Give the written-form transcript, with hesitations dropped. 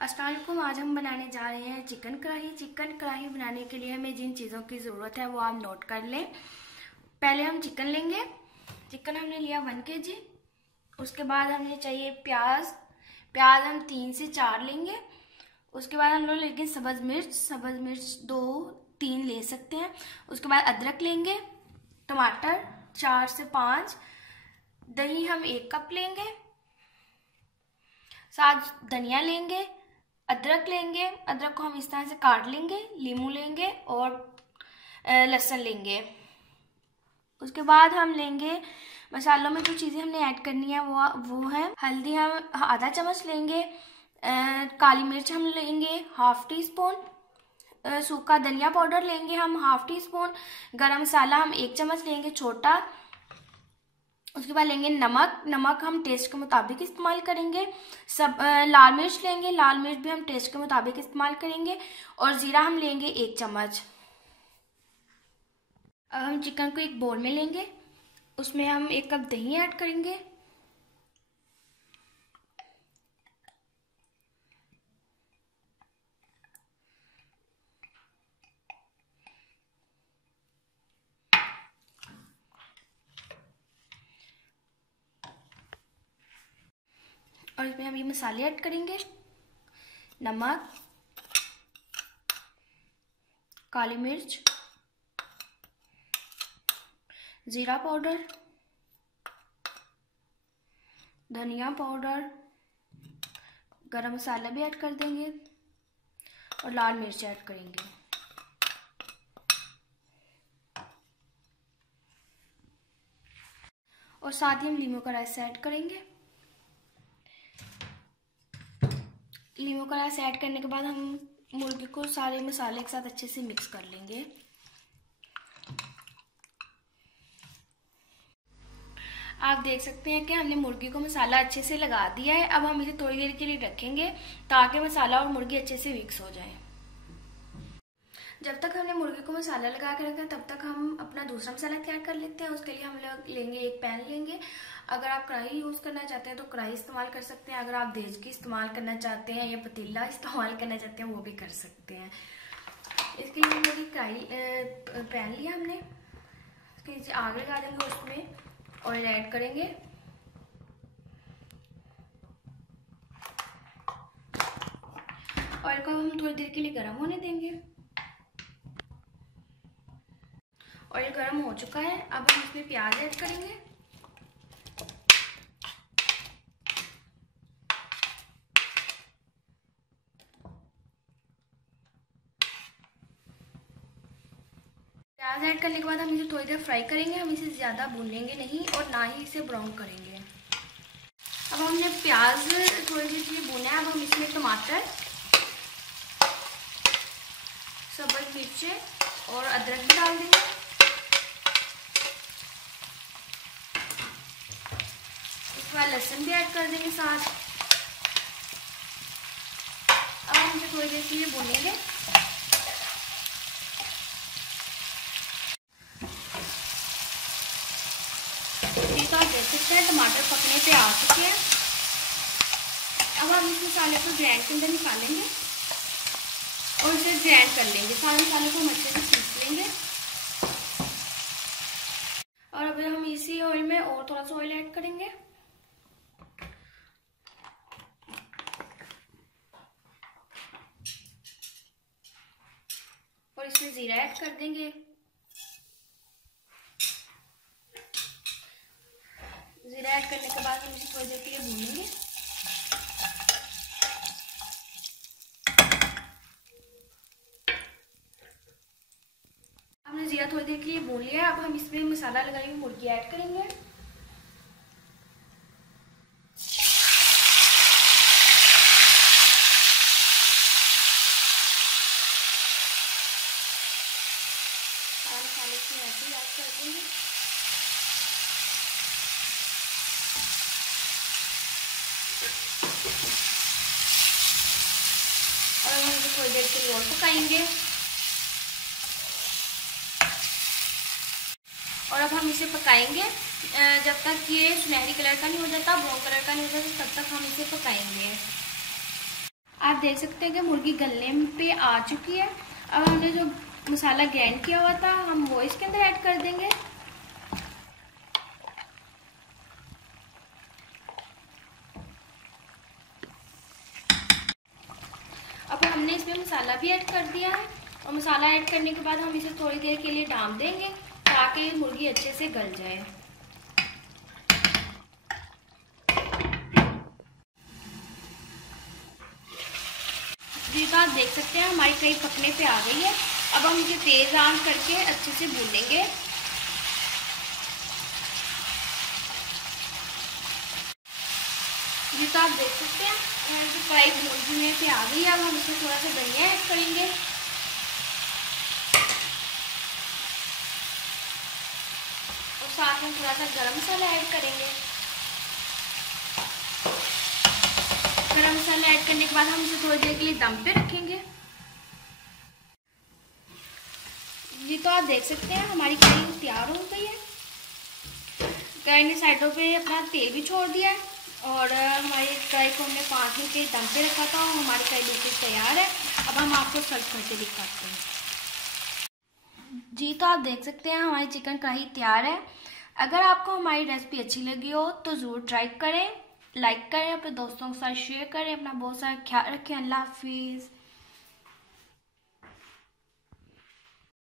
अस्सलाम वालेकुम। आज हम बनाने जा रहे हैं चिकन कढ़ाई। चिकन कढ़ाई बनाने के लिए हमें जिन चीज़ों की ज़रूरत है वो आप नोट कर लें। पहले हम चिकन लेंगे। चिकन हमने लिया 1 kg। उसके बाद हमें चाहिए प्याज। प्याज हम 3 से 4 लेंगे। उसके बाद हम लोग लेंगे सब्ज़ मिर्च 2-3 ले सकते हैं। उसके बाद अदरक लेंगे, टमाटर 4 से 5, दही हम 1 कप लेंगे, साथ धनिया लेंगे, अदरक लेंगे, अदरक को हम इस तरह से काट लेंगे, नींबू लेंगे और लहसुन लेंगे। उसके बाद हम लेंगे मसालों में जो चीज़ें हमने ऐड करनी है वो है हल्दी हम आधा चम्मच लेंगे, काली मिर्च हम लेंगे 1/2 टीस्पून, सूखा धनिया पाउडर लेंगे हम 1/2 टीस्पून, गरम मसाला हम 1 चम्मच लेंगे छोटा। उसके बाद लेंगे नमक हम टेस्ट के मुताबिक इस्तेमाल करेंगे। लाल मिर्च लेंगे, लाल मिर्च भी हम टेस्ट के मुताबिक इस्तेमाल करेंगे। और ज़ीरा हम लेंगे 1 चम्मच। अब हम चिकन को एक बोल में लेंगे, उसमें हम 1 कप दही ऐड करेंगे। और इसमें हम ये मसाले ऐड करेंगे, नमक, काली मिर्च, ज़ीरा पाउडर, धनिया पाउडर, गरम मसाला भी ऐड कर देंगे और लाल मिर्च ऐड करेंगे। और साथ ही हम लीमू का रस ऐड करेंगे। लीमू का रस ऐड करने के बाद हम मुर्गी को सारे मसाले के साथ अच्छे से मिक्स कर लेंगे। आप देख सकते हैं कि हमने मुर्गी को मसाला अच्छे से लगा दिया है। अब हम इसे थोड़ी देर के लिए रखेंगे ताकि मसाला और मुर्गी अच्छे से मिक्स हो जाए। जब तक हमने मुर्गी को मसाला लगा के रखा तब तक हम अपना दूसरा मसाला तैयार कर लेते हैं। उसके लिए हम लोग लेंगे एक पैन लेंगे। अगर आप कढ़ाई यूज़ करना चाहते हैं तो कढ़ाई इस्तेमाल कर सकते हैं। अगर आप देचकी इस्तेमाल करना चाहते हैं या पतीला इस्तेमाल करना चाहते हैं वो भी कर सकते हैं। इसके लिए हम लोग एक कढ़ाई पैन लिया हमने, उसके नीचे आग लगा देंगे, उसमें ऑयल ऐड करेंगे। ऑयल को हम थोड़ी देर के लिए गर्म होने देंगे। ऑयल गर्म हो चुका है। अब हम इसमें प्याज ऐड करेंगे। प्याज ऐड करने के बाद हम इसे थोड़ी देर फ्राई करेंगे। हम इसे ज़्यादा भूनेंगे नहीं और ना ही इसे ब्राउन करेंगे। अब हमने प्याज थोड़ी देर के लिए भुना है। अब हम इसमें टमाटर, सब्ज़ मिर्चें और अदरक भी डाल देंगे। उसके बाद लहसुन भी ऐड कर देंगे साथ। अब हम इसे थोड़ी देर के लिए भूनेंगे। तो आप देख सकते हैं टमाटर पकने पे आ चुके हैं। अब हम इस मसाले को ग्राइंड के अंदर निकालेंगे और इसे ग्राइंड कर लेंगे। सारे मसाले को हम अच्छे से पीस लेंगे। और अब हम इसी ऑयल में और थोड़ा सा ऑयल ऐड करेंगे और इसमें जीरा ऐड कर देंगे। जीरा ऐड करने के बाद हम इसे थोड़ी देर के लिए भूनेंगे। हमने जीरा थोड़ी देर के लिए भून लिया। अब हम इसमें मसाला लगाई हुई मुर्गी ऐड करेंगे। सारे मसाले इसमें ऐसे ही ऐड कर देंगे। और हम इसे थोड़ी देर के लिए और पकाएंगे। और अब हम इसे पकाएंगे जब तक ये सुनहरी कलर का नहीं हो जाता, ब्राउन कलर का नहीं हो जाता, तब तक हम इसे पकाएंगे। आप देख सकते हैं कि मुर्गी गलने पे आ चुकी है। अब हमने जो मसाला ग्राइंड किया हुआ था हम वो इसके अंदर ऐड कर देंगे। अब हमने इसमें मसाला भी ऐड कर दिया है और मसाला ऐड करने के बाद हम इसे थोड़ी देर के लिए ढाँप देंगे ताकि मुर्गी अच्छे से गल जाए। जी तो आप देख सकते हैं हमारी कढ़ी पकने पे आ गई है। अब हम इसे तेज़ आंच करके अच्छे से भूनेंगे। जी तो आप देख सकते हैं हमारी कढ़ाई भूनने पे आ गई है। अब हम इसमें थोड़ा सा धनिया ऐड करेंगे और साथ में थोड़ा सा गरम मसाला ऐड करेंगे। गरम मसाला ऐड करने के बाद हम इसे थोड़ी देर के लिए दम पे रखेंगे। जी तो आप देख सकते हैं हमारी कढ़ी तैयार हो गई है। कढ़ाई ने साइडों पे अपना तेल भी छोड़ दिया है और हमारी कढ़ाई को हमने 5 मिनट के दम पे रखा था और हमारी कढ़ी बिल्कुल तैयार है। अब हम आपको सर्व करके दिखाते हैं। जी तो आप देख सकते हैं हमारी चिकन कढ़ाई तैयार है। अगर आपको हमारी रेसिपी अच्छी लगी हो तो ज़रूर ट्राई करें, लाइक करें, अपने दोस्तों के साथ शेयर करें। अपना बहुत सारा ख्याल रखें। अल्लाह हाफिज़।